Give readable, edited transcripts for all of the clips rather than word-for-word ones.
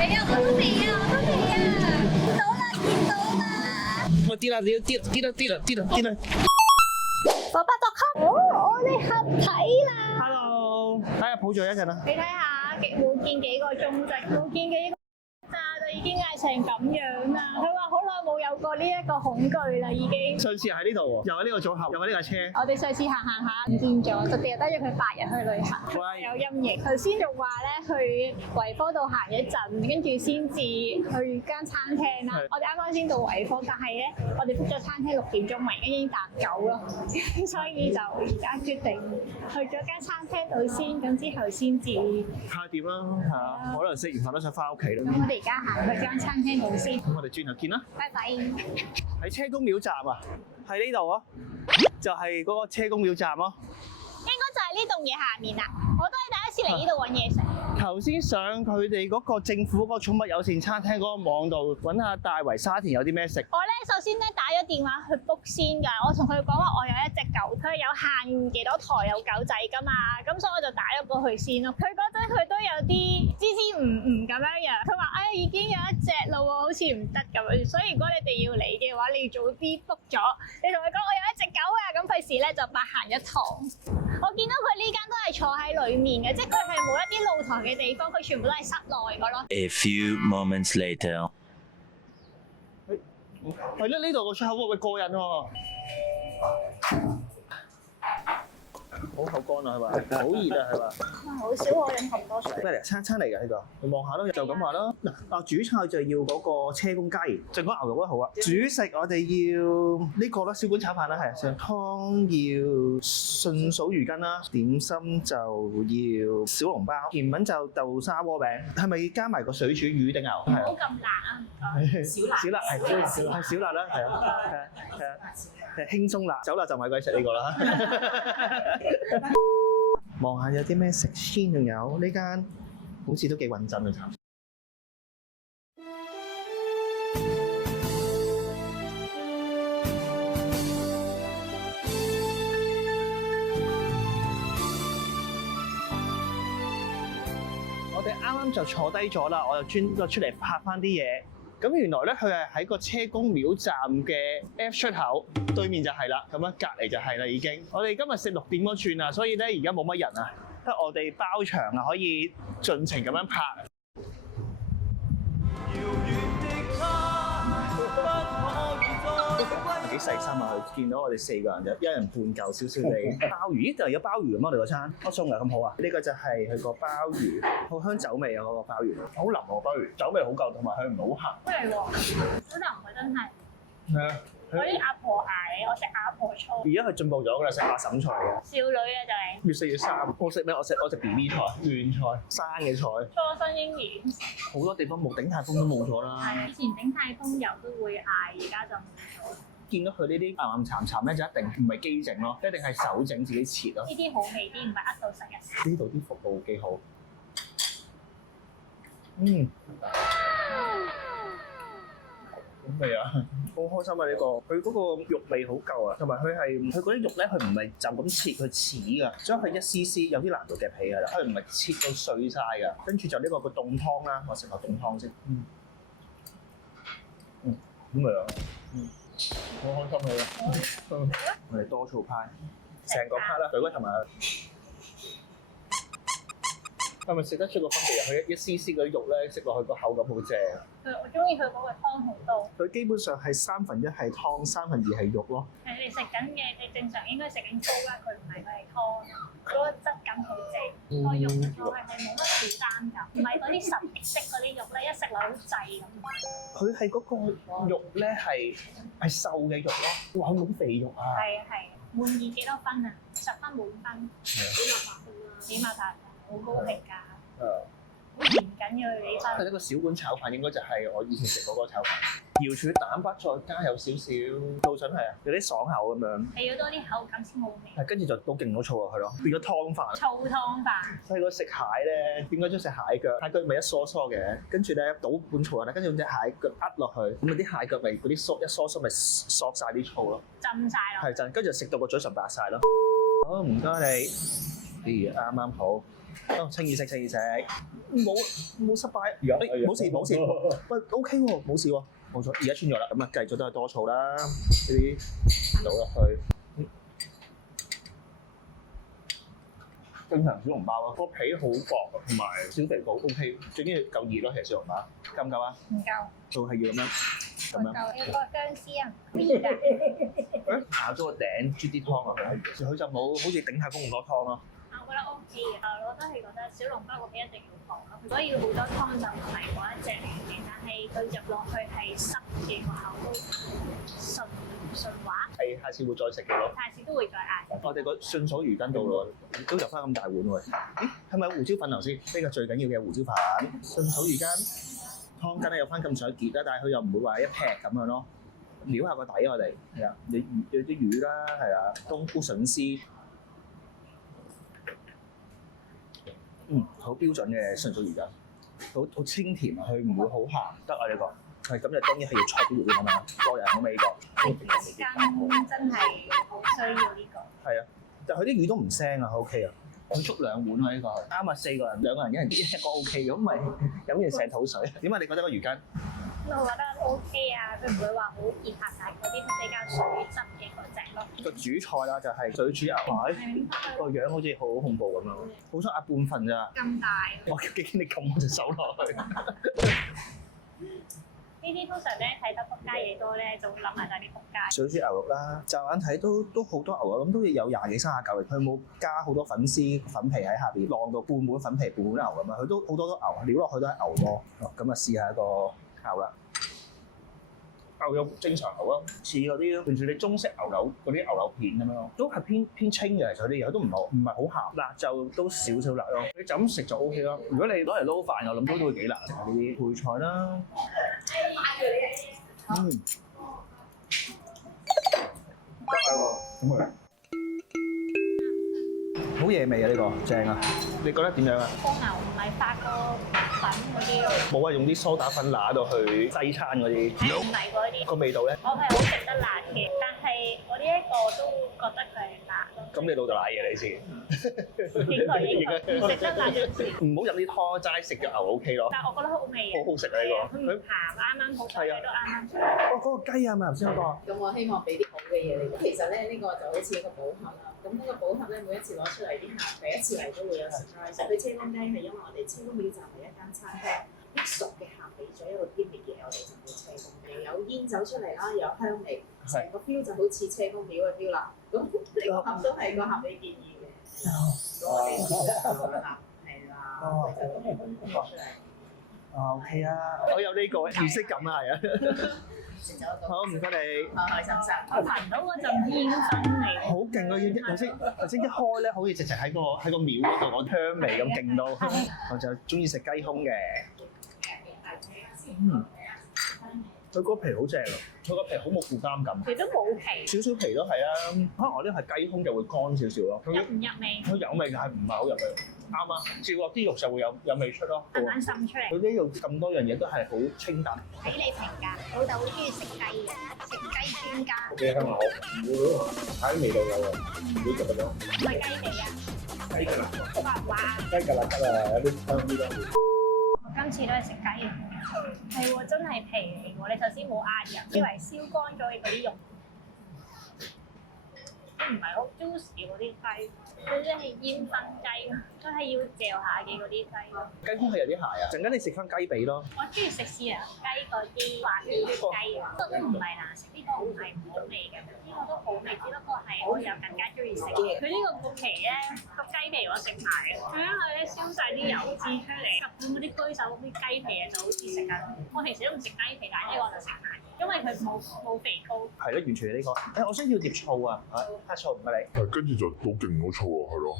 未啊，我都未啊，我都未啊，見到啦，見到啦。我跌啦，跌啦！火爆.com，我哋合體啦！ Hello，睇下抱咗一陣啦。你睇下，冇見幾個鐘啫，冇見幾個咋就已經嗌成咁樣啦。佢話好耐冇有過呢一個恐懼啦，已經。上次喺呢度喎，又係呢個組合，又係呢架車。我哋上次行下唔見咗，特別係帶咗佢8日去旅行，喂有陰影。頭先仲話咧去維科度行一陣，跟住先至去間餐廳啦。我哋啱啱先到維科，但係咧我哋 book 咗餐廳6點鐘嚟，已經達9咯，所以就而家決定去咗間餐廳度先，咁之後先至。睇下點啦，係啊，可能食完飯都想翻屋企啦。咁我哋而家行去間餐廳度先。咁我哋轉頭見啦。拜拜。喺車公廟站啊，喺呢度啊，就係嗰個車公廟站咯。應該就係呢棟嘢下面啦。我都係第一次嚟呢度揾嘢食。頭先上佢哋嗰個政府嗰個寵物友善餐廳嗰個網度揾下大圍沙田有啲咩食。我咧首先咧打咗電話去 book 先㗎，我同佢講話我有一隻狗，佢有限幾多台有狗仔㗎嘛，咁所以我就打咗過去先咯。佢嗰陣佢都有啲支唔咁樣樣，佢話已經有一隻啦喎，好似唔得咁樣，所以如果你哋要嚟嘅話，你要早啲 book 咗，你同佢講我有一隻狗啊，咁費事咧就白行一趟。我見到佢呢間都係坐喺裡面嘅，即係佢係冇一啲露台嘅地方，佢全部都係室內嘅咯。A few moments later. 係啦，呢度個出口會過癮喎。好口乾啊，係咪？好熱啊，係咪？好少我飲咁多水。咩嚟？餐嚟㗎呢個，你望下咯，就咁話啦。嗱，主菜就要嗰個車公雞，淨講牛肉都好啊。主食我哋要呢個啦，小館炒飯啦，係。湯要順數魚羹啦，點心就要小籠包，甜品就豆沙鍋餅。係咪加埋個水煮魚定牛？唔好咁辣啊！少辣。少辣係少辣啦，係啊，係輕鬆辣，酒辣就咪鬼食呢個啦。望下有啲咩食先，仲有呢間好似都幾穩陣嘅茶。我哋啱啱就坐低咗啦，我就專登出嚟拍翻啲嘢。咁原來咧，佢係喺個車公廟站嘅 F 出口對面就係啦，咁樣隔離就係啦已經。我哋今日食6點嗰轉啊，所以咧而家冇乜人啊，得我哋包場啊，可以盡情咁樣拍。幾細心啊！佢見到我哋4個人就一人半嚿少少地鮑魚，咦就係有鮑魚咁我哋個餐，我送嚟咁好啊！呢個就係佢個鮑魚，好香酒味啊嗰個鮑魚，好腍喎鮑魚，酒味好夠，同埋佢唔好鹹。係喎，好腍啊真係。係啊，嗰啲阿婆蟹，我食阿婆醋。而家佢進步咗㗎啦，食阿嬸菜嘅。少女啊就係。越食越生。我食咩？我食 BB 菜、嫩菜、生嘅菜。初生嬰兒。好多地方冇鼎泰豐都冇咗啦。係啊，以前鼎泰豐油都會嗌，而家就冇咗。見到佢呢啲岩岩慘慘咧，就一定唔係機整咯，一定係手整自己切咯。呢啲好味啲，唔係呃到食一。呢度啲服務幾好。嗯。好味啊！好開心啊！呢個佢嗰個肉味好夠啊，同埋佢嗰啲肉咧，佢唔係就咁切，佢齒㗎，所以佢一絲絲有啲難度嘅皮㗎啦，佢唔係切到碎晒㗎。跟住就呢個凍湯啦，我食個凍湯先。好味啊！好開心啊！我哋多醋派，成個派啦，水骨同埋。係咪食得出個分別啊？佢一絲絲嗰啲肉咧，食落去個口感好正。我中意佢嗰個湯好多。佢基本上係1/3係湯，2/3係肉咯。係你食緊嘅，你正常應該食緊糕啦，佢唔係，佢係湯，嗰個質感好正，個肉係冇乜負擔㗎，唔係嗰啲實滴式嗰啲肉咧，一食落好滯咁。佢係嗰個肉咧係瘦嘅肉咯，哇！佢冇肥肉啊。係啊係，滿意幾多分啊？10分滿分。起碼8分，好高評價。好嚴謹嘅佢起身。呢個小館炒飯應該就係我以前食嗰個炒飯，瑤柱蛋白再加有少少醋筍係啊，有啲爽口咁樣。係要多啲口感先好味。係跟住就倒勁多醋落去咯，變咗湯飯。醋湯飯。細個食蟹咧，點解中意食蟹腳？蟹腳咪一梳梳嘅，跟住咧倒半醋落去，跟住用隻蟹腳扼落去，咁啊啲蟹腳咪嗰啲梳一梳梳咪索晒啲醋咯。浸晒咯。係浸，跟住食到個嘴唇白晒咯。好，唔該你。啱啱好。清意食，冇失敗，冇事，喂 OK 喎，冇事喎，冇錯，而家穿咗啦，咁啊繼續都係多醋啦，呢啲倒落去。正常小籠包咯，個皮好薄，同埋小肥膏 OK，最緊要夠熱咯，其實小籠包夠唔夠啊？唔夠，就係要咁樣，咁樣。夠一個薑絲啊，可以㗎。咬咗個頂，啜啲湯落去，佢就冇好似鼎泰豐咁多湯咯。我覺得 OK 嘅，我都係覺得小籠包個皮一定要薄咯，所以好多湯就唔係嗰一隻嚟嘅，但係佢入落去係濕嘅，個口都順滑。係，下次會再食嘅咯。下次都會再嗌。我哋個順手魚羹到咯，都入翻咁大碗喎。咦，係咪有胡椒粉頭先？呢個最緊要嘅胡椒粉。順手魚羹湯羹咧有翻咁上下結啦，但係佢又唔會話一劈咁樣咯。撩下個底我哋係啊，你有啲魚啦，係啊，冬菇筍絲。好標準嘅順手魚羹，好清甜啊，佢唔會好鹹得啊呢個。係咁就當然係要搓啲肉㗎嘛，個人好味覺。羹真係好需要呢個。係啊，但係佢啲魚都唔腥啊 ，OK 啊。佢足2碗啊呢個，啱啊4個人，2個人一人一個 OK，咁咪飲完成肚水。點解你覺得個魚羹？我覺得 OK 啊，佢唔會話好熱下晒嗰啲比較水質嘅嗰隻咯。個主菜啦就係水煮牛排，個樣好似好恐怖咁樣，好想壓半份咋。咁大。我驚你撳我隻手落去。呢啲通常咧睇得仆街嘢多咧，就會諗埋晒啲仆街。水煮牛肉啦，驟眼睇都好多牛肉，咁都有20幾30嚿，佢冇加好多粉絲粉皮喺下邊，晾到半碗粉皮半碗牛咁啊，佢都好多牛，料落去都係牛多。咁啊試下一個牛啦。牛肉正常牛咯，似嗰啲平時你中式牛柳嗰啲牛柳片咁樣咯，都係偏清嘅，其實啲嘢都唔係好鹹，辣就都少少辣咯。你就咁食就 O K 咯。如果你攞嚟撈飯，我諗都會幾難食下呢啲配菜啦。得喎，咁啊，好嘢味啊呢個，正啊！你覺得點樣啊？個牛唔係發個粉嗰啲咯，冇啊，用啲蘇打粉揦到去西餐嗰啲，唔係嗰啲。個味道咧？我係好食得辣嘅，但係我呢一個都覺得佢係辣咯。咁你老豆賴嘢你先。應該唔食得辣嗰時。唔好飲啲湯，齋食嘅牛 O K 咯。但係我覺得好味嘅。好好食啊呢個。佢唔鹹，啱啱好，所以都啱啱。嗰個雞啊嘛，頭先嗰個。咁我希望俾啲好嘅嘢你。其實咧，呢個就好似一個寶盒啦。咁呢個寶盒咧，每一次攞出嚟啲客第一次嚟都會有 surprise。佢車公雞係因為我哋車公廟站係一間餐廳，啲熟嘅客俾咗一個啲乜嘢，我哋就會車公雞。有煙走出嚟啦，有香味，成個 feel 就好似車公廟嘅 feel 啦。咁呢個盒都係個客俾建議嘅。我哋係啦，佢就咁樣出嚟。OK 啊，我有呢個儀式感啊，係啊。好，唔該你。開心心。我聞到嗰陣煙燻嚟。好勁啊！頭先一開咧，好似直情喺個廟嗰度，個香味咁勁到。我就中意食雞胸嘅。佢個皮好正啊！佢個皮好冇負擔感。佢都冇皮。少少皮都係啊，可能我呢係雞胸就會乾少少咯。入唔入味？佢有味，但係唔係好入味。啱啊，照落啲肉就會有味出咯。慢慢滲出嚟。佢呢度咁多樣嘢都係好清淡。睇你評價，老豆好中意食雞嘅，食雞專家。幾香口，睇味道有喎，唔會咁樣。唔係雞髀啊，雞㗎啦，滑。雞㗎啦，得啦，有啲香啲咯。我今次都係食雞，係喎，真係皮嚟喎。你頭先冇壓入，以為燒乾咗嘅嗰啲肉，都唔係好 juicy 嗰啲雞。佢真係煙燻雞，都係要嚼下嘅嗰啲雞咯。雞胸係有啲鞋啊！陣間你食翻雞髀咯。我中意食豉油雞嗰啲滑啲雞，呢個都唔係難食，呢個唔係唔好味嘅，呢個都好味，只不過係我又更加中意食。佢呢個個皮咧，個雞皮我食埋，佢因為咧燒晒啲油脂出嚟，日本嗰啲居酒屋啲雞皮啊，就好似食緊。我平時都唔食雞皮，但係呢個我就食埋，因為佢冇肥膏。係咯，完全係呢個。我想要碟醋啊！黑醋唔該你。係跟住就到勁咗醋啊，係咯。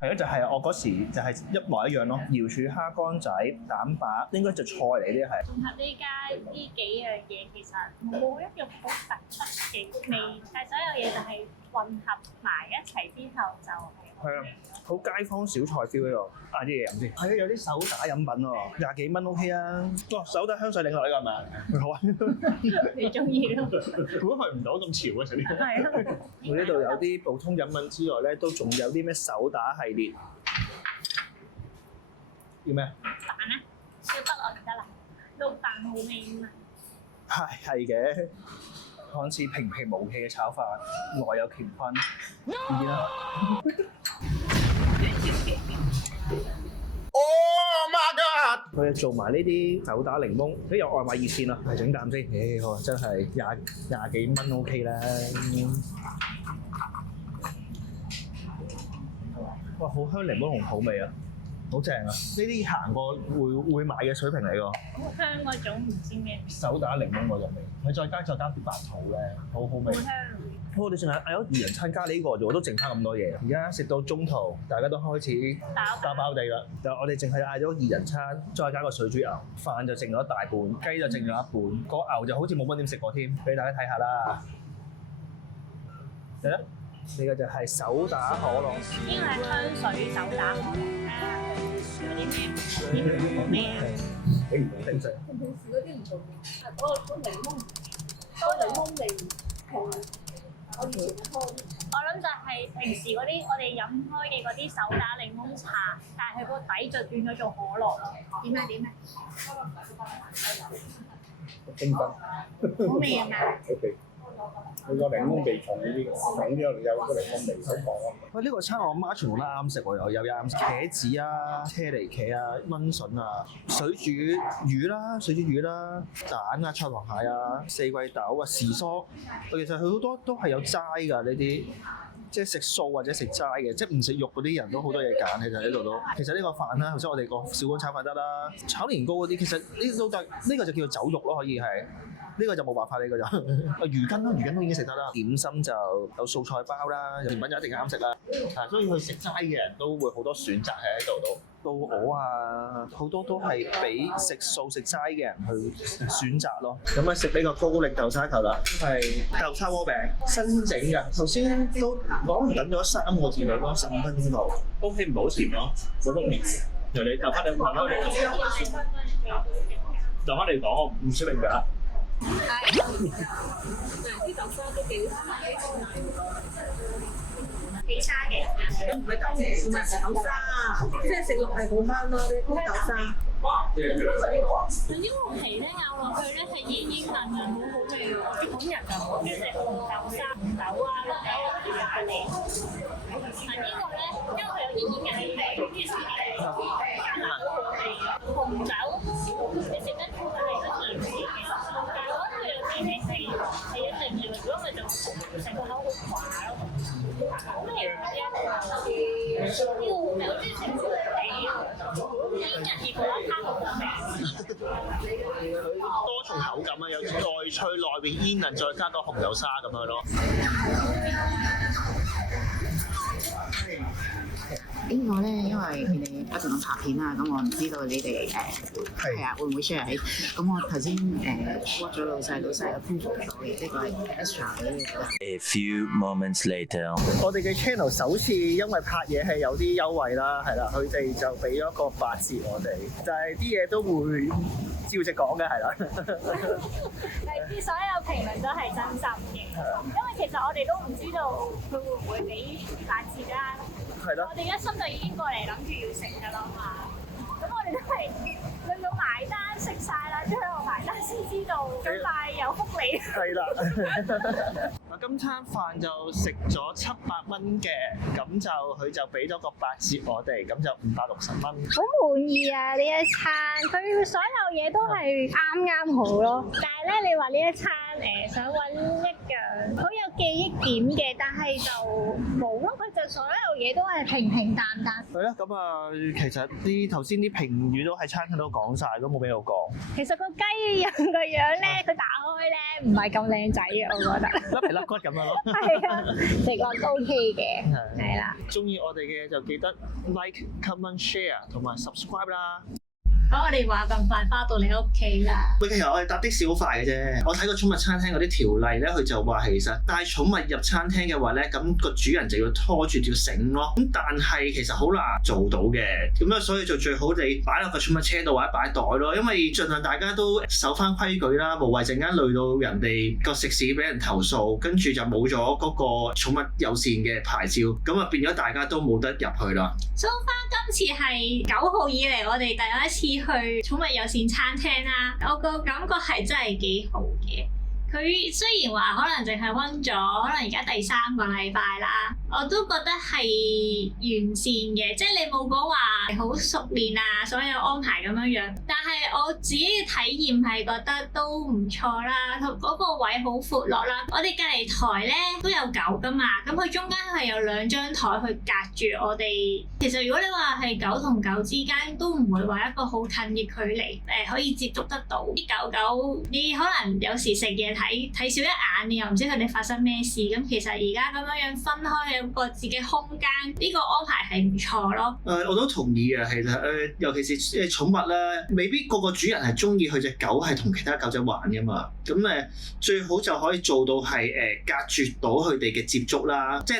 係咯，就係我嗰時就係一模一樣咯。瑤柱蝦乾仔、蛋白，應該就菜嚟啲係。綜合呢家呢幾樣嘢，其實冇一樣好突出嘅味，但係所有嘢就係混合埋一齊之後就係啊，好街坊小菜 feel 呢個。嗌啲嘢飲先。係啊，有啲手打飲品喎，20幾蚊 OK 啊。哇，手打香水檸樂呢個係咪？好啊。你中意咯？估佢唔到咁潮嘅食呢個。係啊。我呢度有啲普通飲品之外咧，都仲有啲咩手打系列。要咩啊？蛋咧，要得我唔得啦，淥蛋好味啊嘛。係嘅，看似平平無奇嘅炒飯，內有乾坤。見啦。Oh my god！佢做埋呢啲手打檸檬，都有外賣熱線啦，係整啖先。好真係廿幾蚊 OK 啦。哇，好香檸檬同好味啊！好正啊！呢啲行過會買嘅水平嚟㗎。好香嗰種唔知咩，手打檸檬嗰種味，佢再加啲白桃咧，好味。好香。我哋淨係嗌咗二人餐加呢個啫喎，都剩翻咁多嘢。而家食到中途，大家都開始打飽地啦。就我哋淨係嗌咗二人餐，再加個水煮牛，飯就剩咗一大半，雞就剩咗一半，個牛就好似冇乜點食過添。俾大家睇下啦。嚟啦！呢個就係手打可樂。呢個係香水手打可樂啦，有啲咩？好味啊！你唔定食？同平時嗰啲唔同嘅，嗰個檸檬味同我以前喝。我諗就係平時嗰啲我哋飲開嘅嗰啲手打檸檬茶，但係佢個底就轉咗做可樂咯。點啊？興奮。好味啊嘛！ OK。佢個檸檬味重啲，重啲有個檸檬味好講啊。喂，呢個餐我媽全部都啱食喎，有啱茄子啊、車厘茄啊、炆筍啊、水煮魚啦、蛋啊、菜黃蟹啊、四季豆啊、時蔬。其實佢好多都係有齋㗎呢啲，即係食素或者食齋嘅，即係唔食肉嗰啲人都好多嘢揀。其實呢度都，其實呢個飯啦，頭先我哋個小碗炒飯得啦，炒年糕嗰啲其實呢都得，呢個就叫做走肉咯，可以係。呢個就冇辦法，呢個就魚羹啦，魚羹都已經食得啦。點心就有素菜包啦，甜品就一定啱食啦。所以去食齋嘅人都會好多選擇喺度度。到我啊，好多都係俾食素食齋嘅人去選擇咯。咁啊，食呢個高力豆沙球啦，係豆沙鍋餅，新整嘅。頭先都講等咗3個字兩個15分鐘度，OK 唔好甜咯，冇乜甜。由你就翻嚟慢慢嚟，就翻嚟講，我唔識明㗎。係，啲豆沙都幾好食，幾沙嘅，唔係豆沙，即係食落係好香咯，啲豆沙。佢呢個皮咧咬落去咧係煙煙韌韌，好好味喎！我本人就唔中意食紅豆沙、紅豆啊、綠豆嗰啲咖喱。但呢個咧，因為佢有煙煙韌韌，中意食啲加辣都好味。紅豆你食得出佢係個甜味嘅，但係我覺得佢有甜味係一定嘅，如果佢就成個口好寡咯。好味啊！呢個好中意食豬皮，煙韌熱嗰一攤好好味。多重口感啊，有外脆內邊煙韌，再加個紅豆沙咁樣咯。呢個咧，因為你哋不斷咁拍片啦，咁我唔知道你哋係啊會唔會 share 喺？咁我頭先WhatsApp 咗老細 approve 咗嘅，呢個係 extra 俾你嘅。A few moments later. 我哋嘅 channel 首次因為拍嘢係有啲優惠啦，係啦，佢哋就俾咗個8折我哋，就係啲嘢都會照直講嘅，係啦。係，所有評論都係真心嘅，因為其實我哋都唔知道佢會唔會俾8折啦。係咯。我哋一心就已經過嚟諗住要食㗎啦嘛，咁我哋都係去到埋單食晒啦，最後埋單先知道咁快有福利。係啦。今餐飯就食咗700蚊嘅，咁就佢就俾咗個8折我哋，咁就560蚊。好滿意啊！呢一餐佢所有嘢都係啱好咯，但係咧你話呢一餐想揾一樣好有記憶點嘅，但係就冇咯，佢就所有嘢都係平平淡淡。係啦，咁啊，其實啲頭先啲評語都喺餐廳都講晒，都冇俾我講。其實個雞樣個樣咧，佢打開咧唔係咁靚仔嘅，我覺得。甩皮甩骨咁樣咯。係啊，食落都 OK 嘅，係啦。中意我哋嘅就記得 like、comment、share 同埋 subscribe 啦。咁我哋話咁快翻到你屋企啦。喂，其實我哋搭的士好快嘅啫。我睇過寵物餐廳嗰啲條例咧，佢就話其實帶寵物入餐廳嘅話咧，咁個主人就要拖住條繩咯。咁但係其實好難做到嘅。咁啊，所以就最好你擺落個寵物車度或者擺袋咯，因為盡量大家都守翻規矩啦，無謂陣間累到人哋個食肆俾人投訴，跟住就冇咗嗰個寵物友善嘅牌照，咁啊變咗大家都冇得入去啦。So far 今次係9號以嚟，我哋第一次去寵物友善餐廳啦，我個感覺係真係幾好嘅。佢雖然話可能淨係溫咗，可能而家第3個禮拜啦，我都覺得係完善嘅，即係你冇講話好熟練啊，所有安排咁樣樣。但係我自己嘅體驗係覺得都唔錯啦，嗰個位好闊落啦。我哋隔離台咧都有狗噶嘛，咁佢中間係有2張台去隔住我哋。其實如果你話係狗同狗之間，都唔會話一個好近嘅距離，可以接觸得到啲狗狗。你可能有時食嘢睇少一眼，你又唔知佢哋發生咩事。咁其實而家咁樣分開有個自己空間，呢個安排係唔錯咯。我都同意啊。其實尤其是寵物啦，未必個主人係中意佢隻狗係同其他狗仔玩噶嘛。咁最好就可以做到係隔絕到佢哋嘅接觸啦。即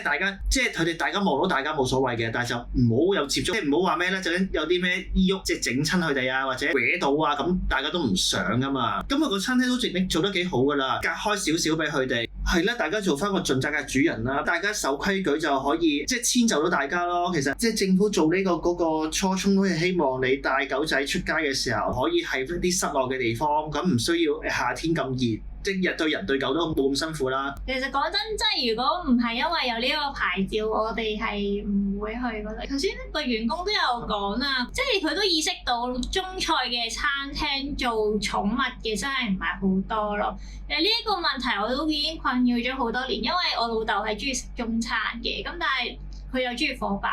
係佢哋大家望到大家冇所謂嘅，但係就唔好有接觸，即係唔好話咩咧，就有啲咩依郁即係整親佢哋啊，或者搲到啊，咁大家都唔想噶嘛。今日個餐廳都做得幾好噶啦。隔開少少俾佢哋，係啦，大家做翻個盡責嘅主人啦，大家守規矩就可以即係遷就到大家咯。其實即係政府做呢嗰個初衷都係希望你帶狗仔出街嘅時候，可以喺一啲室內嘅地方，咁唔需要夏天咁熱。即係對人對狗都冇咁辛苦啦。其實講真，即係如果唔係因為有呢個牌照，我哋係唔會去嗰度。頭先個員工都有講啦，即係佢都意識到中菜嘅餐廳做寵物嘅真係唔係好多咯。呢一個問題我都已經困擾咗好多年，因為我老豆係中意食中餐嘅，咁但係佢又中意火爆，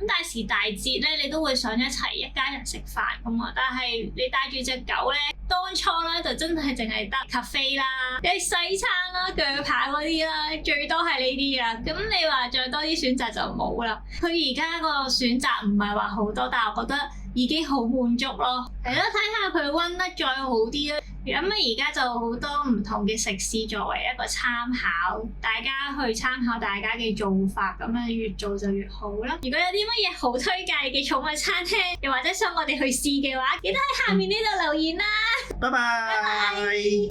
咁大時大節咧，你都會想一齊一家人食飯㗎嘛。但係你帶住隻狗咧，當初咧就真係淨係得咖啡啦、啲西餐啦、鋸扒嗰啲啦，最多係呢啲啦。咁你話再多啲選擇就冇啦。佢而家個選擇唔係話好多，但係我覺得已經好滿足咯。係咯，睇下佢溫得再好啲啦。咁而家就好多唔同嘅食肆作為一個參考，大家去參考大家嘅做法，咁樣越做就越好啦。如果有啲乜嘢好推介嘅寵物餐廳，又或者想我哋去試嘅話，記得喺下面呢度留言啦。拜拜。